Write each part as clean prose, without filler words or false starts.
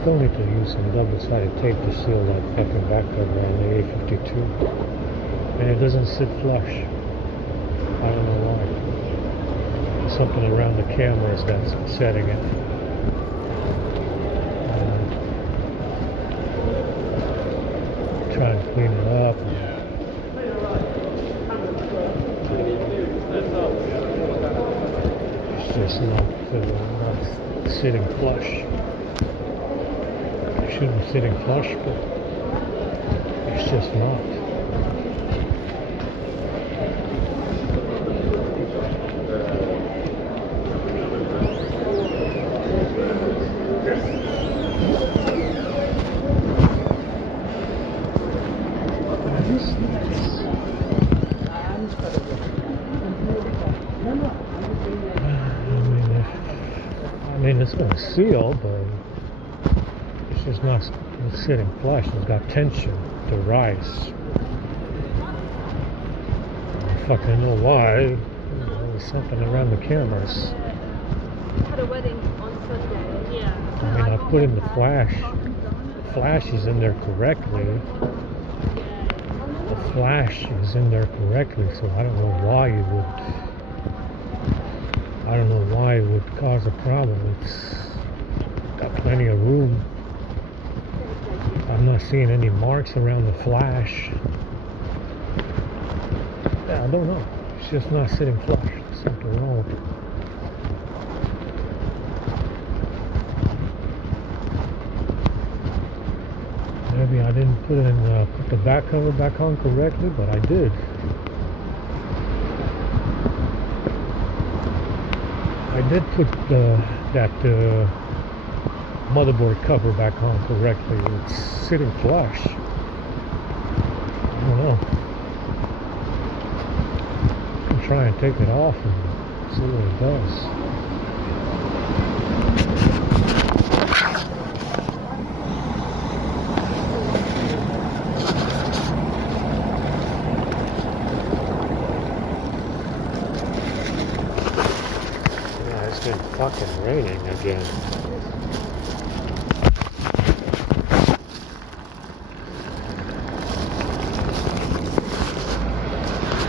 Still need to use some double-sided tape to seal that fucking back cover on the A52. And it doesn't sit flush. I don't know why. Something around the cameras that's setting it. Try and clean it up. just not sitting flush. It should be sitting flush, but it's just not. I mean, it's going to seal, but it's just not sitting flush. It's got tension to rise. I don't fucking know why. There's something around the cameras. Had a wedding on Sunday. Yeah. I mean, I put in the flash. The flash is in there correctly. The flash is in there correctly, so I don't know why it would cause a problem. It's got plenty of room. I'm not seeing any marks around the flash. Yeah, I don't know. It's just not sitting flush. There's something wrong with it. Maybe I didn't put the back cover back on correctly, but I did. I did put that motherboard cover back on correctly. It's sitting flush. I don't know. I'll try and take it off and see what it does. It's been fucking raining again.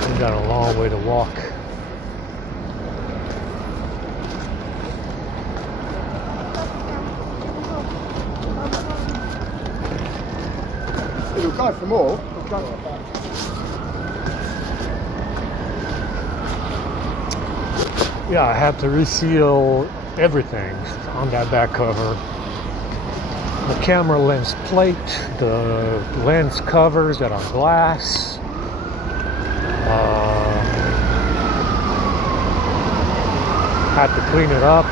We got a long way to walk. It'll go for more. Yeah, I have to reseal everything on that back cover. The camera lens plate, the lens covers that are glass. Had to clean it up.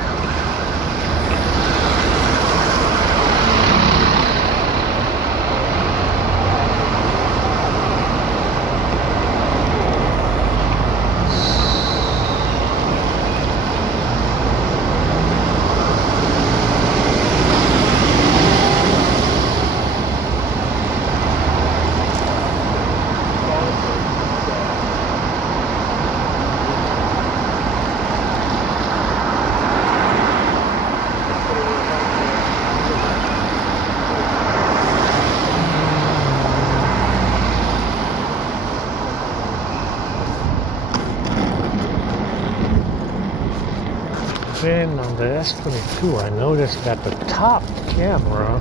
Then on the S22, I noticed that the top camera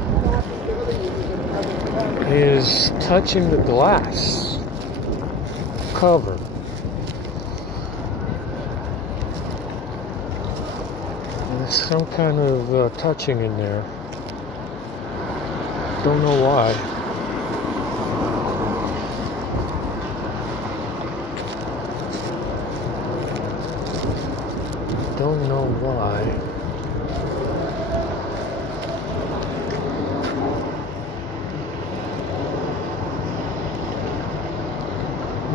is touching the glass cover. There's some kind of touching in there. Don't know why. Don't know why.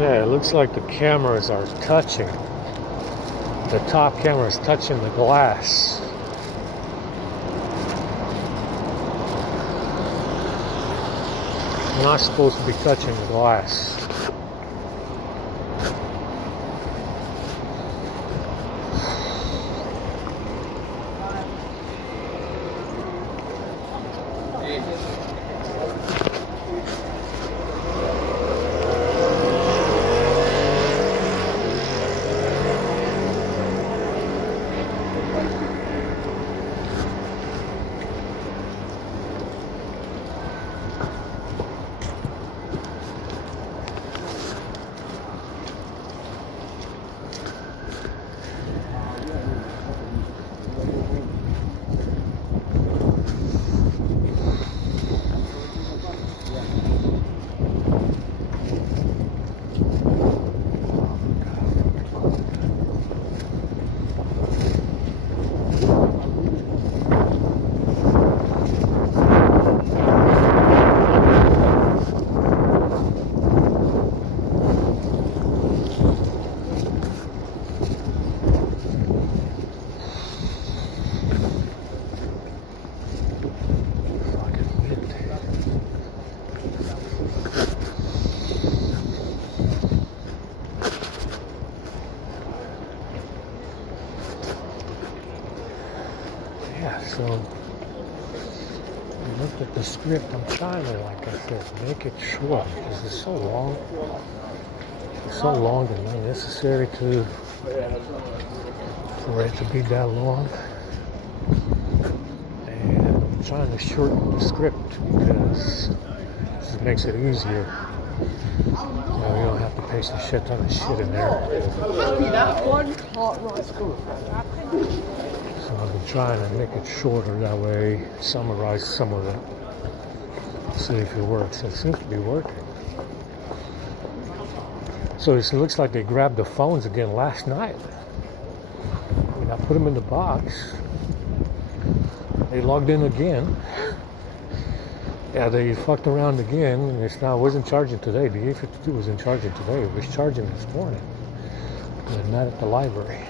Yeah, it looks like the cameras are touching. The top camera is touching the glass. Not supposed to be touching the glass. yeah, so I looked at the script. I'm trying to, like I said, make it short because it's so long. It's so long and unnecessary for it to be that long. And I'm trying to shorten the script because it just makes it easier. You don't have to paste a shit ton of shit in there. So I've been trying to make it shorter, that way summarize some of it. See if it works. It seems to be working. So it looks like they grabbed the phones again last night. I mean, I put them in the box. They logged in again. Yeah, they fucked around again, and it wasn't charging today. The A52 wasn't charging today. It was charging this morning, but not at the library.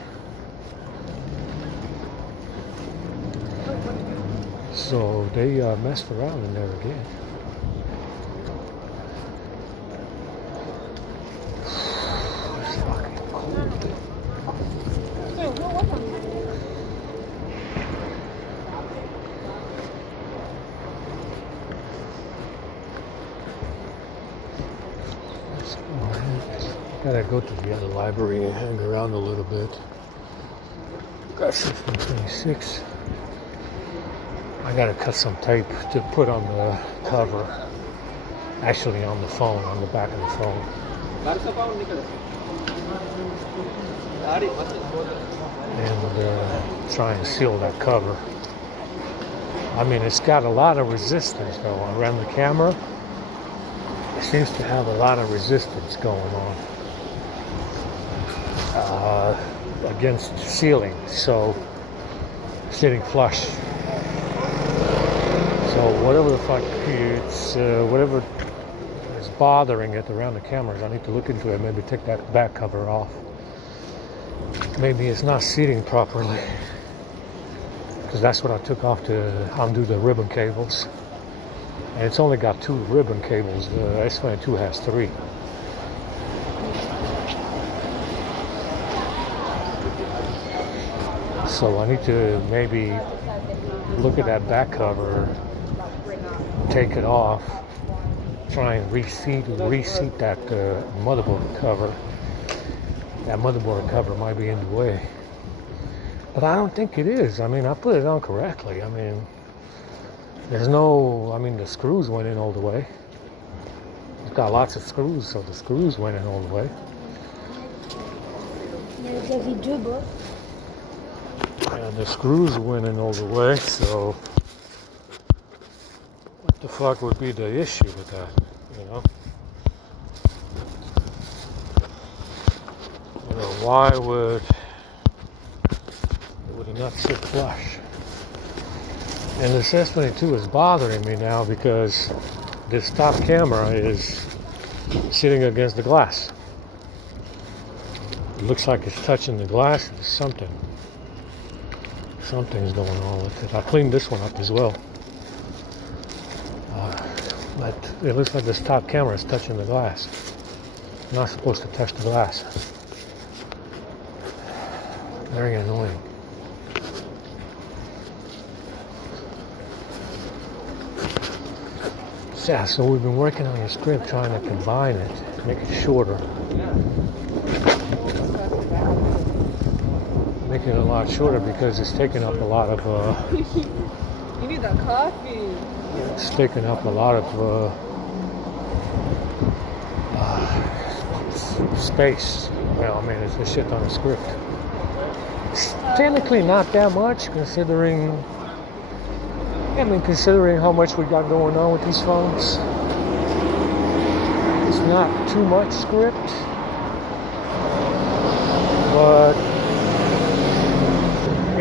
So they messed around in there again. It's fucking cold. Gotta go to the other library and hang around a little bit. Got 1626. I gotta cut some tape to put on the cover. Actually on the phone, on the back of the phone. And try and seal that cover. I mean, it's got a lot of resistance though around the camera. It seems to have a lot of resistance going on. Against sealing, so sitting flush. So whatever the fuck it's, whatever is bothering it around the cameras, I need to look into it. Maybe take that back cover off. Maybe it's not seating properly, because that's what I took off to undo the ribbon cables. And it's only got 2 ribbon cables. The S22 has 3. So I need to maybe look at that back cover, take it off, try and reseat that motherboard cover. That motherboard cover might be in the way. But I don't think it is. I mean, I put it on correctly. I mean, the screws went in all the way. It's got lots of screws, so the screws went in all the way. And the screws went in all the way, so what the fuck would be the issue with that, why would it not sit flush? And this S22 is bothering me now because this top camera is sitting against the glass. It looks like it's touching the glass. There's something's going on with it. I cleaned this one up as well. But it looks like this top camera is touching the glass. It's not supposed to touch the glass. Very annoying. Yeah, so we've been working on the script, trying to combine it, make it shorter. Make it a lot shorter because it's taking up a lot of You need that coffee. it's taking up a lot of space. Well, I mean, it's a shit on a script. It's technically not that much considering how much we got going on with these phones. It's not too much script, but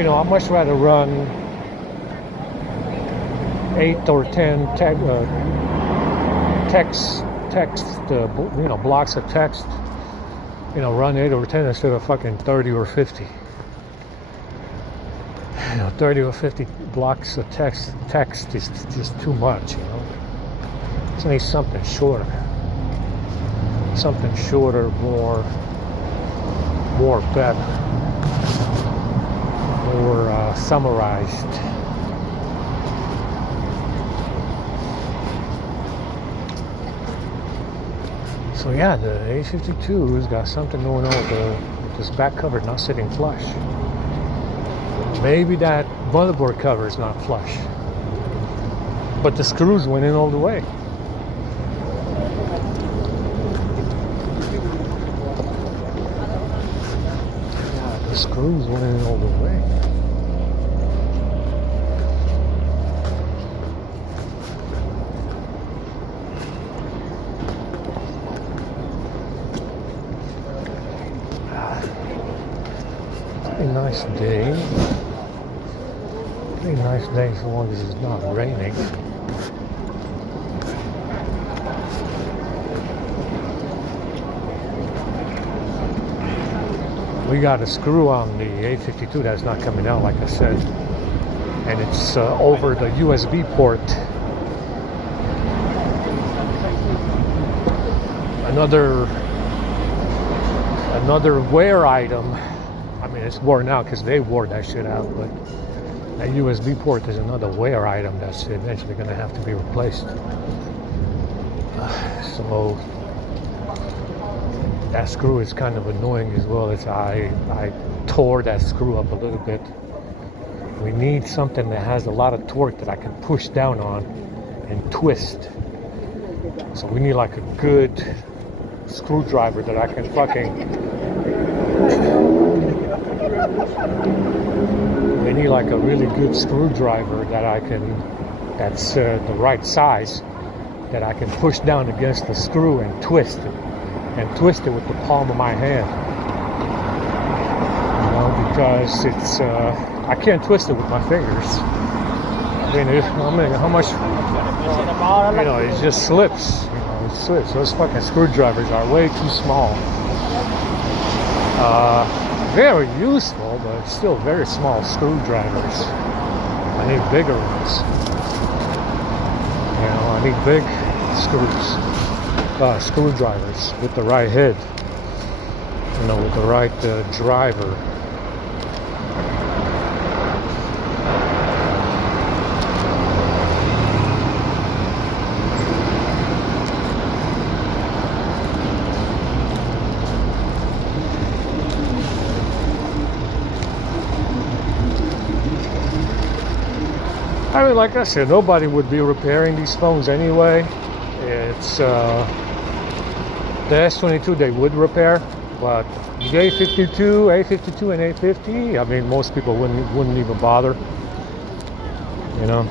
I'd much rather run 8 or 10 blocks of text. Run 8 or 10 instead of fucking 30 or 50. 30 or 50 blocks of text is just too much, It needs something shorter. Something shorter, more better. More summarized. So yeah, the A52's got something going on with this back cover not sitting flush. Maybe that motherboard cover is not flush, but the screws went in all the way. Yeah, the screws went in all the way. Pretty nice day. Pretty nice day as long as it's not raining. We got a screw on the A52 that's not coming out, like I said, and it's over the USB port. Another wear item. I mean, it's worn out because they wore that shit out, but that USB port is another wear item that's eventually going to have to be replaced. So that screw is kind of annoying as well. I tore that screw up a little bit. We need something that has a lot of torque that I can push down on and twist. So we need like a good screwdriver that I can we need like a really good screwdriver that's the right size, that I can push down against the screw and twist it with the palm of my hand. You know, because it's I can't twist it with my fingers. I mean, how much, you know, it just slips. You know, it slips. Those fucking screwdrivers are way too small. Very useful, but still very small screwdrivers. I need bigger ones. You know, I need big screwdrivers with the right head. You know, with the right driver. I mean, like I said, nobody would be repairing these phones anyway. It's the S22 they would repair, but the A52 and A50, I mean, most people wouldn't even bother. You know.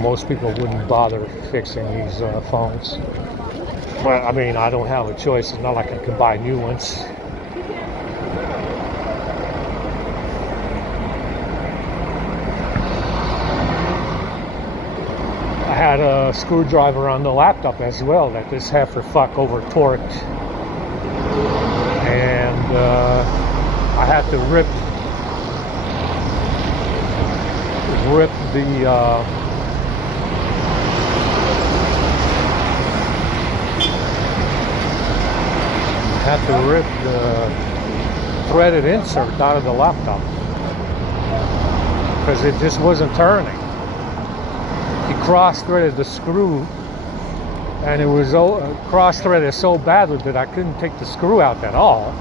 Most people wouldn't bother fixing these phones. But I mean, I don't have a choice. It's not like I can buy new ones. I had a screwdriver on the laptop as well that this heifer fuck over torqued, and I had to rip the threaded insert out of the laptop because it just wasn't turning. He cross-threaded the screw, and it was cross-threaded so badly that I couldn't take the screw out at all.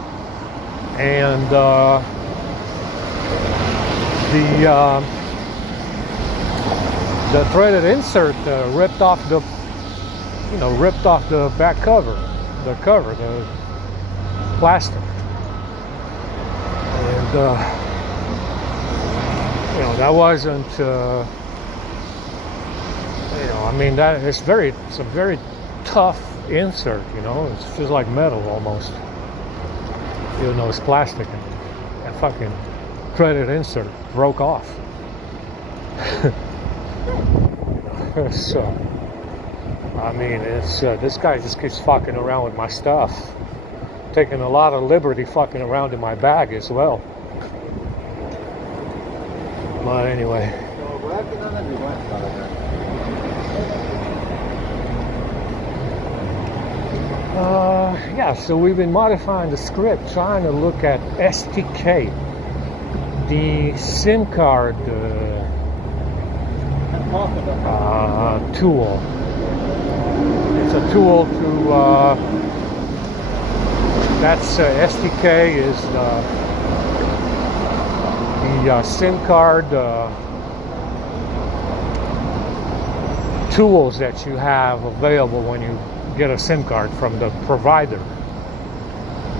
And the threaded insert ripped off the back cover, the plastic, and you know, that wasn't. You know, I mean, it's a very tough insert. You know, it's just like metal almost. Even though it's plastic, and fucking threaded insert broke off. So, I mean, it's this guy just keeps fucking around with my stuff, taking a lot of liberty fucking around in my bag as well. But anyway. Yeah, so we've been modifying the script, trying to look at STK, the SIM card tool. It's a tool to that's SDK is the SIM card tools that you have available when you get a SIM card from the provider.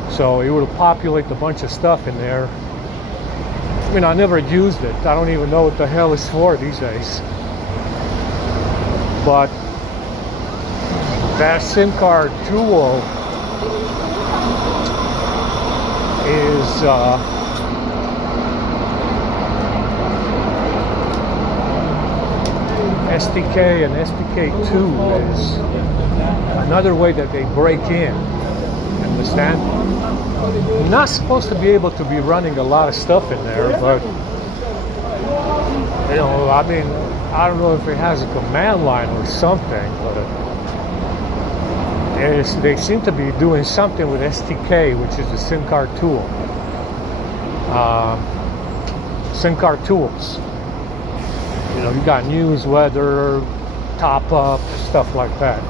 So it will populate a bunch of stuff in there. I mean, I never used it. I don't even know what the hell it's for these days. But that SIM card tool is SDK, and SDK2 is another way that they break in. Understand? You're not supposed to be able to be running a lot of stuff in there, but you know, I mean, I don't know if it has a command line or something, but they seem to be doing something with SDK, which is the SIM card tool. SIM card tools. You know, you got news, weather, top up, stuff like that.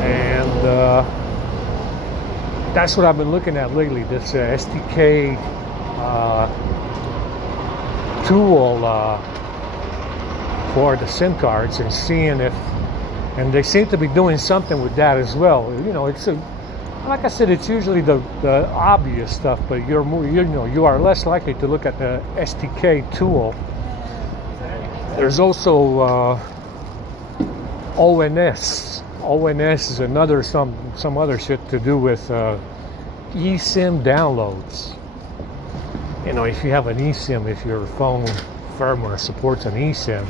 And that's what I've been looking at lately, this SDK tool for the SIM cards, and seeing if, and they seem to be doing something with that as well. You know, it's like I said, it's usually the obvious stuff, but you know, you are less likely to look at the SDK tool. There's also ONS. ONS is another some other shit to do with eSIM downloads. You know, if you have an eSIM, if your phone firmware supports an eSIM,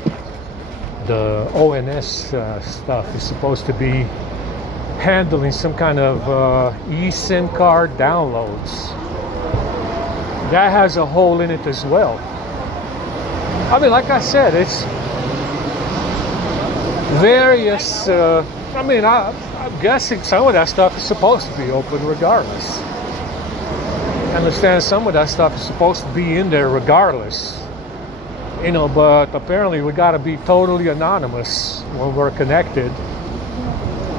the ONS stuff is supposed to be handling some kind of eSIM card downloads. That has a hole in it as well. I mean, like I said, it's various. I mean, I'm guessing some of that stuff is supposed to be open regardless. I understand some of that stuff is supposed to be in there regardless. You know, but apparently we got to be totally anonymous when we're connected.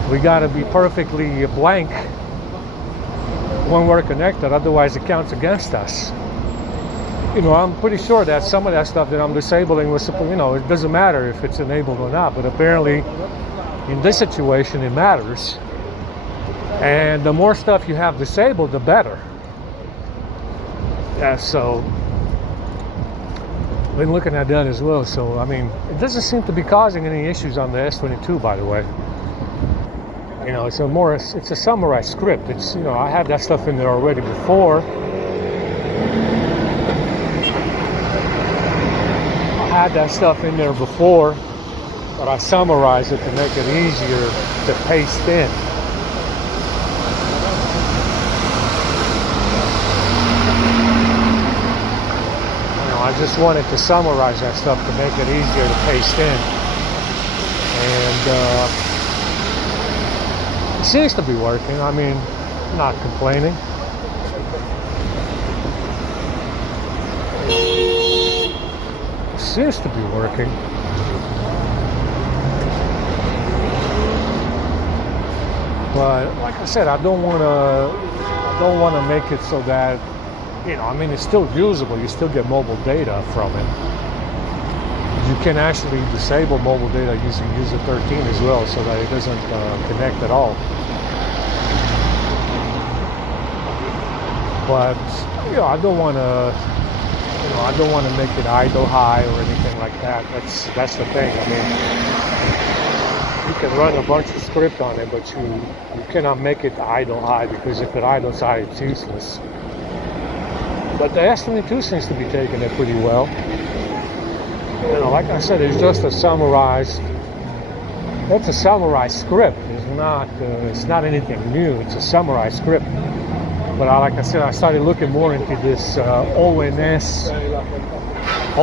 We got to be perfectly blank when we're connected, otherwise it counts against us. You know, I'm pretty sure that some of that stuff that I'm disabling was, you know, it doesn't matter if it's enabled or not, but apparently in this situation it matters. And the more stuff you have disabled, the better. Yeah, so I've been looking at that as well. So, I mean, it doesn't seem to be causing any issues on the S22, by the way. You know, it's a summarized script. It's, you know, I had that stuff in there already before. I had that stuff in there before, but I summarized it to make it easier to paste in. You know, I just wanted to summarize that stuff to make it easier to paste in. And it seems to be working. I mean, I'm not complaining. It seems to be working. But like I said, I don't want to make it so that, you know, I mean, it's still usable. You still get mobile data from it. You can actually disable mobile data using user 13 as well, so that it doesn't connect at all. But you know, I don't want to make it idle high or anything like that. That's the thing. I mean, you can run a bunch of script on it, but you cannot make it idle high, because if it idles high, it's useless. But the S22 seems to be taking it pretty well. You know, like I said, it's just a summarized. That's a summarized script. It's not anything new. It's a summarized script. But like I said, I started looking more into this ONS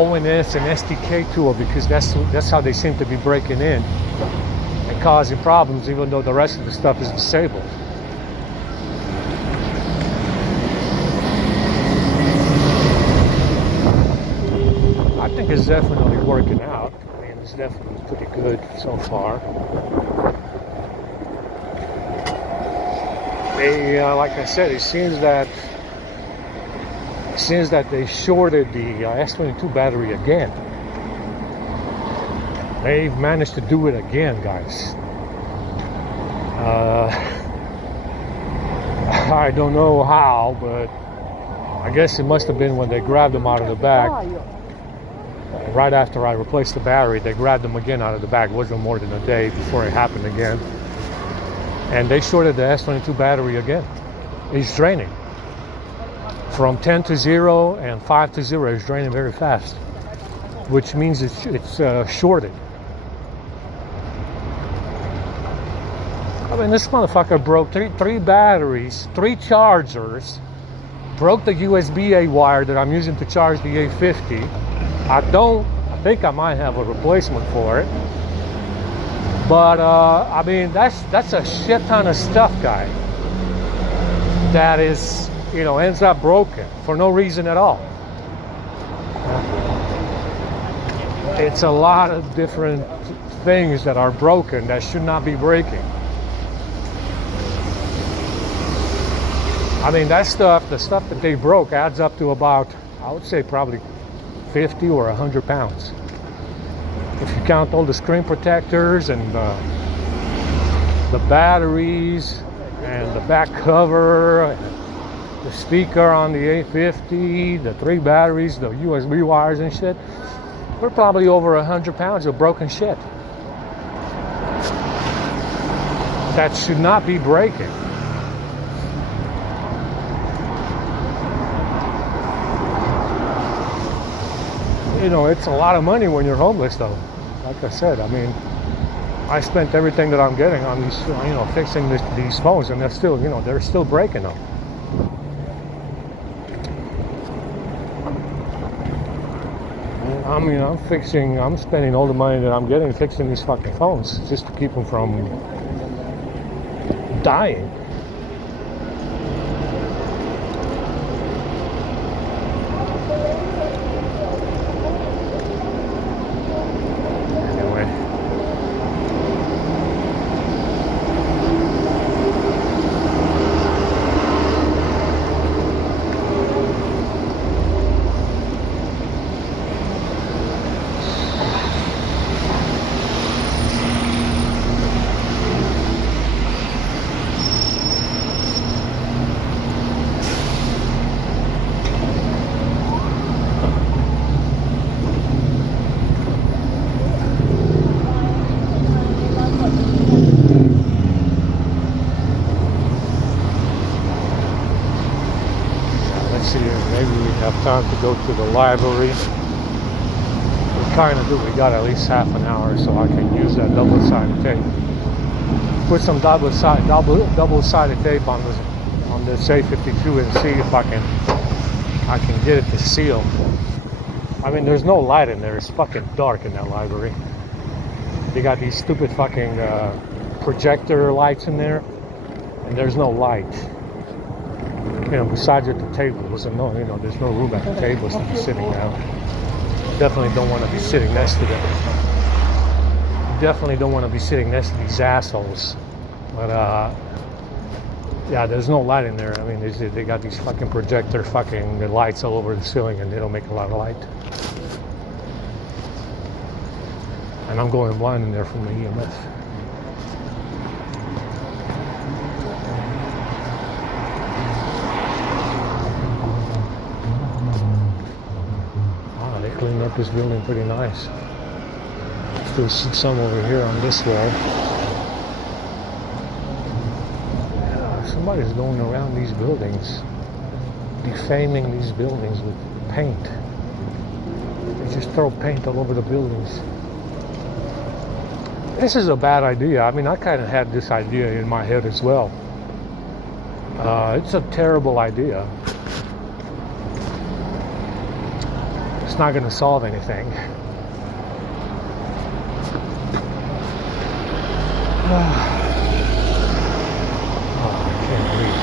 and SDK tool, because that's how they seem to be breaking in and causing problems, even though the rest of the stuff is disabled. I think it's definitely working out. I mean, It's definitely pretty good so far. They, like I said, it seems that they shorted the S22 battery again. They've managed to do it again, guys. I don't know how, but I guess it must have been when they grabbed them out of the bag. Right after I replaced the battery, they grabbed them again out of the bag. It wasn't more than a day before it happened again. And they shorted the S22 battery again. It's draining. From 10 to 0 and 5 to 0, it's draining very fast, which means it's shorted. I mean, this motherfucker broke three batteries, 3 chargers, broke the USB-A wire that I'm using to charge the A50. I think I might have a replacement for it. But, I mean, that's a shit ton of stuff, guy, that is, you know, ends up broken for no reason at all. It's a lot of different things that are broken that should not be breaking. I mean, that stuff, the stuff that they broke adds up to about, I would say probably 50 or 100 pounds. If you count all the screen protectors and the batteries and the back cover, the speaker on the A50, the 3 batteries, the USB wires and shit, we're probably over 100 pounds of broken shit. That should not be breaking. You know, it's a lot of money when you're homeless, though. Like I said, I mean, I spent everything that I'm getting on these, you know, fixing these phones, and they're still, you know, they're still breaking them. I mean, I'm spending all the money that I'm getting fixing these fucking phones just to keep them from dying. Time to go to the library. We kind of do. We got at least half an hour, so I can use that double-sided tape. Put some double-sided tape on this A52 and see if I can get it to seal. I mean, there's no light in there. It's fucking dark in that library. They got these stupid fucking projector lights in there, and there's no light. You know, besides at the tables, and no, you know, there's no room at the tables to be sitting down. Definitely don't want to be sitting next to them. Definitely don't want to be sitting next to these assholes. But yeah, there's no light in there. I mean, they got these fucking projector fucking lights all over the ceiling, and they don't make a lot of light. And I'm going blind in there from the EMF. Cleaned up this building pretty nice. Still see some over here on this wall. Yeah, somebody's going around these buildings, defaming these buildings with paint. They just throw paint all over the buildings. This is a bad idea. I mean, I kind of had this idea in my head as well. It's a terrible idea. It's not going to solve anything. Oh, I can't breathe.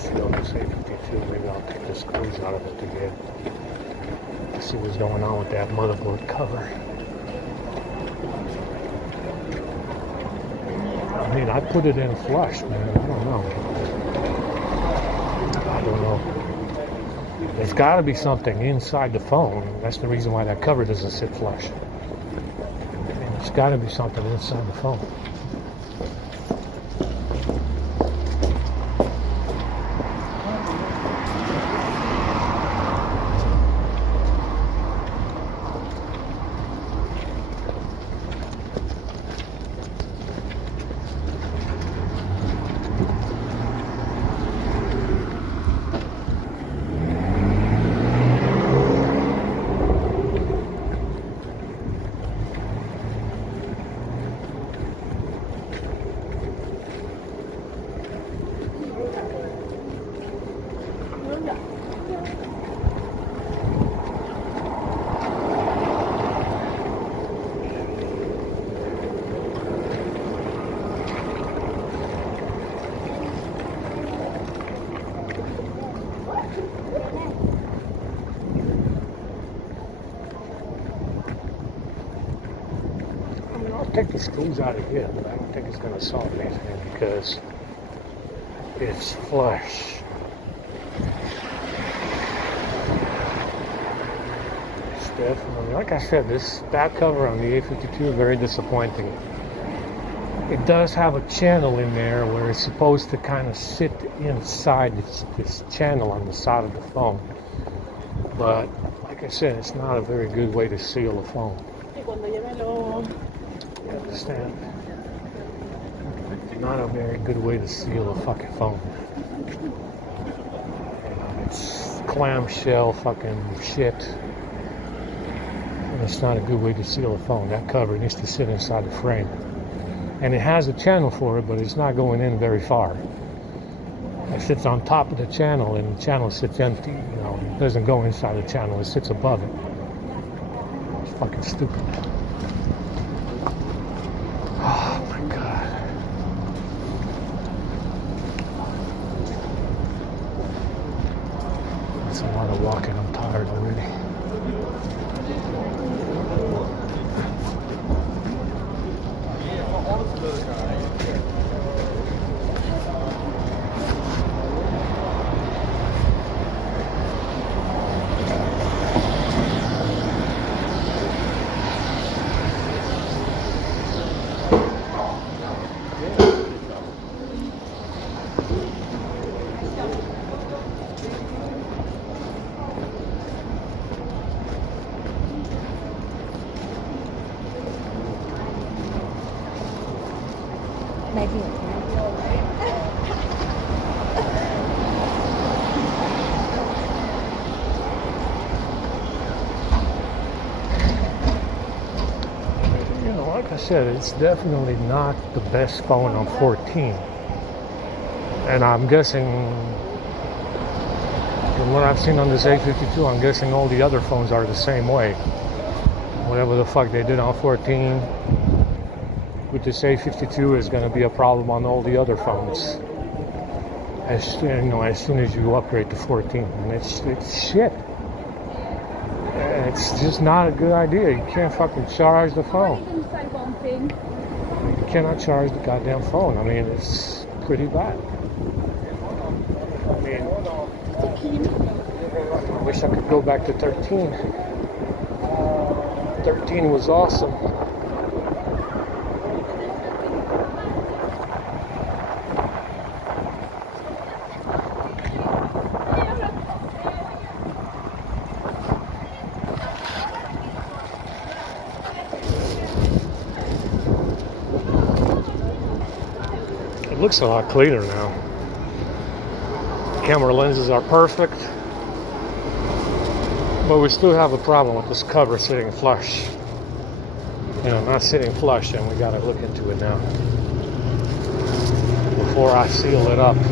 seal this A52. Maybe I'll take the screws out of it again to see what's going on with that motherboard cover. I mean, I put it in flush, man. I don't know. There's got to be something inside the phone. That's the reason why that cover doesn't sit flush. There's got to be something inside the phone. I'll take the screws out of here, but I don't think it's going to solve anything because it's flush. It's definitely, like I said, this back cover on the A52 is very disappointing. It does have a channel in there where it's supposed to kind of sit inside this channel on the side of the phone. But like I said, it's not a very good way to seal a phone. You understand? Not a very good way to seal a fucking phone. It's clamshell fucking shit. And it's not a good way to seal a phone. That cover needs to sit inside the frame. And it has a channel for it, but it's not going in very far. It sits on top of the channel, and the channel sits empty. You know, it doesn't go inside the channel. It sits above it. It's fucking stupid. Oh my god. That's a lot of walking. I'm tired already. You know, like I said, it's definitely not the best phone on 14. And I'm guessing, from what I've seen on this A52, I'm guessing all the other phones are the same way. Whatever the fuck they did on 14 with this A52 is going to be a problem on all the other phones. As soon as you upgrade to 14, and it's shit. It's just not a good idea. You can't fucking charge the phone. You cannot charge the goddamn phone. I mean, it's pretty bad. I mean, I wish I could go back to 13. 13 was awesome. It looks a lot cleaner now. Camera lenses are perfect, but we still have a problem with this cover sitting flush. You know, not sitting flush, and we got to look into it now before I seal it up. We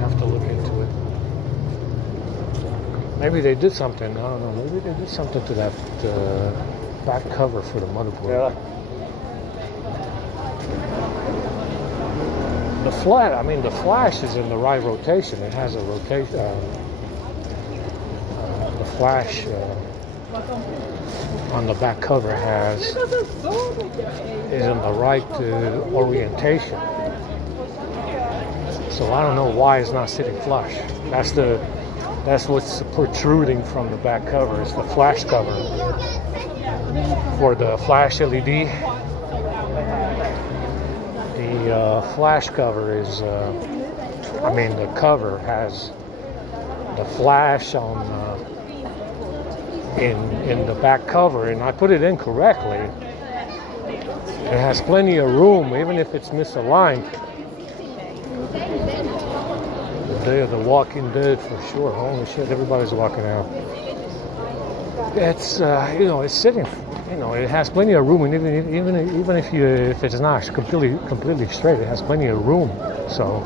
have to look into it. Maybe they did something. I don't know. Maybe they did something to that back cover for the motherboard. Yeah. the flash is in the right rotation. It has a rotation. The flash on the back cover is in the right orientation. So I don't know why it's not sitting flush. That's what's protruding from the back cover. It's the flash cover for the flash LED. The flash cover is, the cover has the flash on in the back cover, and I put it in correctly. It has plenty of room, even if it's misaligned. The Day of the Walking Dead for sure. Holy shit, everybody's walking out. It's it's sitting. It has plenty of room, and even if it's not completely straight, it has plenty of room. So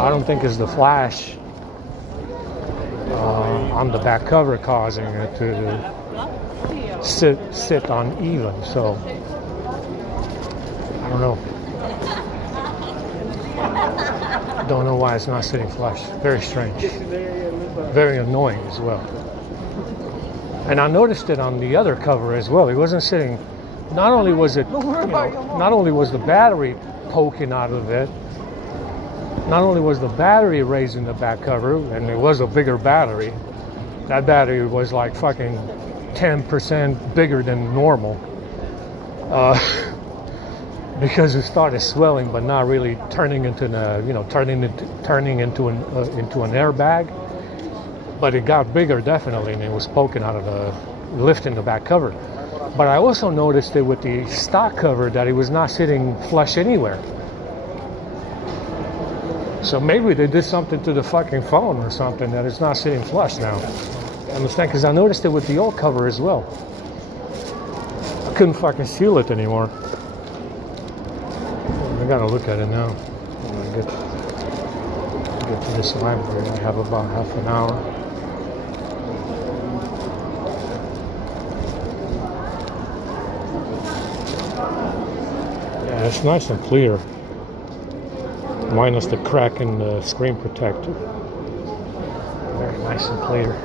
I don't think it's the flash on the back cover causing it to sit uneven. So I don't know. Don't know why it's not sitting flush. Very strange. Very annoying as well. And I noticed it on the other cover as well. It wasn't sitting. Not only was it, not only was the battery poking out of it, not only was the battery raising the back cover, and it was a bigger battery. That battery was like fucking 10% bigger than normal. Because it started swelling, but not really turning into turning into an airbag. But it got bigger definitely, and it was poking out of lifting the back cover. But I also noticed it with the stock cover that it was not sitting flush anywhere. So maybe they did something to the fucking phone or something that it's not sitting flush now. I understand, because I noticed it with the old cover as well. I couldn't fucking seal it anymore. I gotta look at it now. When I get to this library, I have about half an hour. Yeah, it's nice and clear. Minus the crack in the screen protector. Very nice and clear.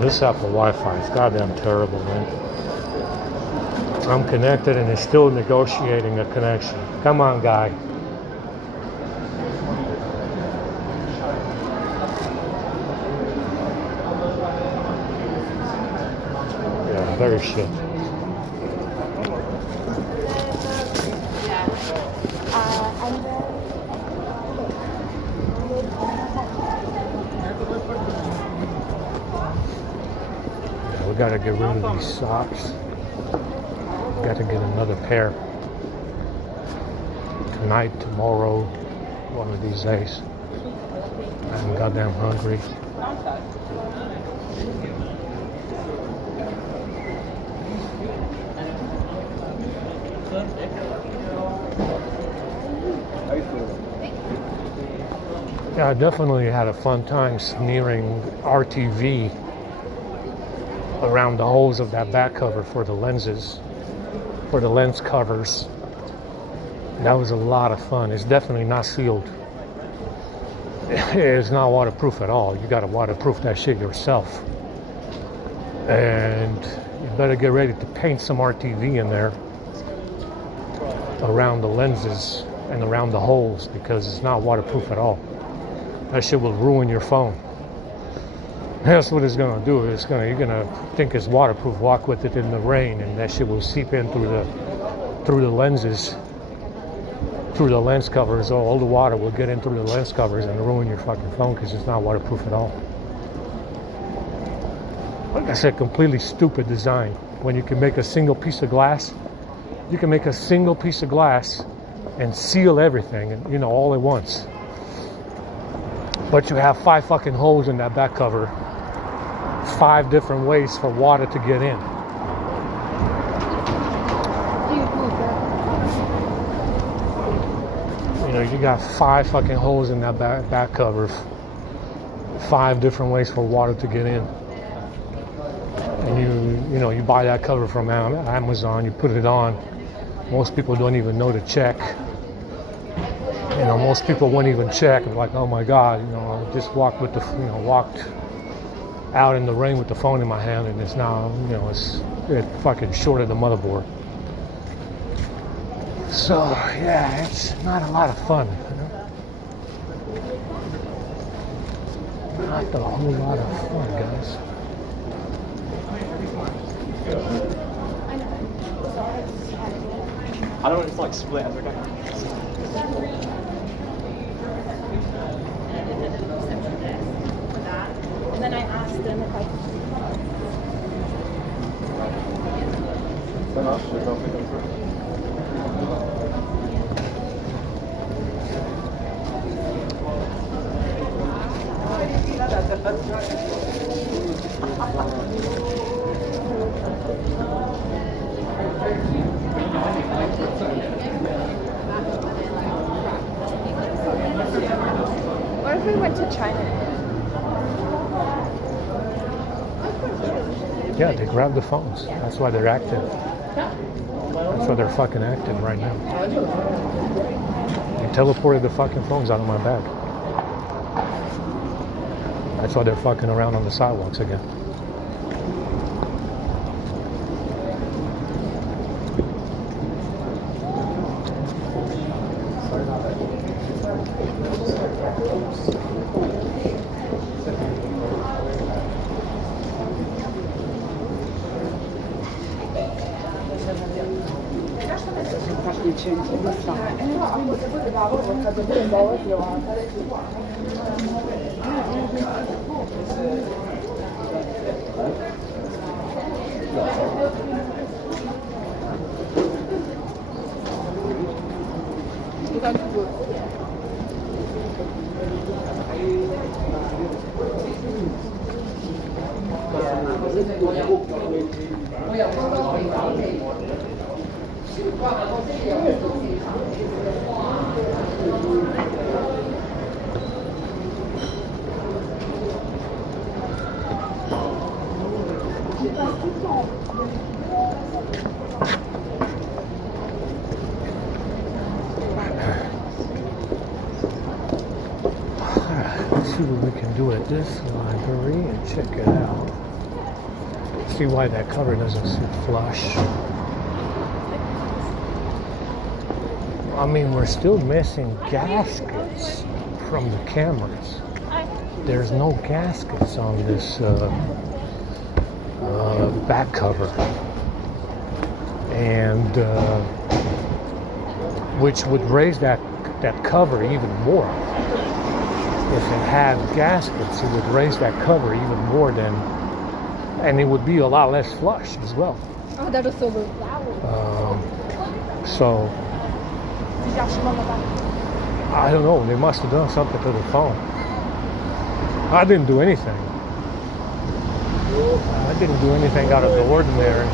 This Apple Wi-Fi is goddamn terrible, man. I'm connected and it's still negotiating a connection. Come on, guy. Yeah, very shit. We gotta get rid of these socks. Gotta get another pair. Tonight, tomorrow, one of these days. I'm goddamn hungry. Yeah, I definitely had a fun time smearing RTV around the holes of that back cover for the lenses, for the lens covers. That was a lot of fun. It's definitely not sealed. It's not waterproof at all. You gotta waterproof that shit yourself. And you better get ready to paint some RTV in there around the lenses and around the holes, because it's not waterproof at all. That shit will ruin your phone. That's what it's gonna do. You're gonna think it's waterproof, walk with it in the rain, and that shit will seep in through the lenses, through the lens covers. All the water will get in through the lens covers and ruin your fucking phone, because it's not waterproof at all. Like I said, completely stupid design. When you can make a single piece of glass, and seal everything, and all at once. But you have 5 fucking holes in that back cover. 5 different ways for water to get in. you got 5 fucking holes in that back cover. 5 different ways for water to get in. And you buy that cover from Amazon, you put it on. Most people don't even know to check. Most people wouldn't even check. Like, oh my God, I just walked out in the rain with the phone in my hand, and it's now, it fucking shorted the motherboard. So yeah, it's not a lot of fun. Not a whole lot of fun, guys. I don't want it to like split as we go. And then I asked them if I could. What if we went to China? Yeah, they grabbed the phones. That's why they're active. That's why they're fucking active right now. They teleported the fucking phones out of my bag. That's why they're fucking around on the sidewalks again. Let's see what we can do at this library and check it out. See why that cover doesn't sit flush. I mean, we're still missing gaskets from the cameras. There's no gaskets on this back cover, and which would raise that cover even more. If it had gaskets, it would raise that cover even more and it would be a lot less flush as well. Oh, that was so good. So I don't know. They must have done something to the phone. I didn't do anything. I didn't do anything out of the ordinary.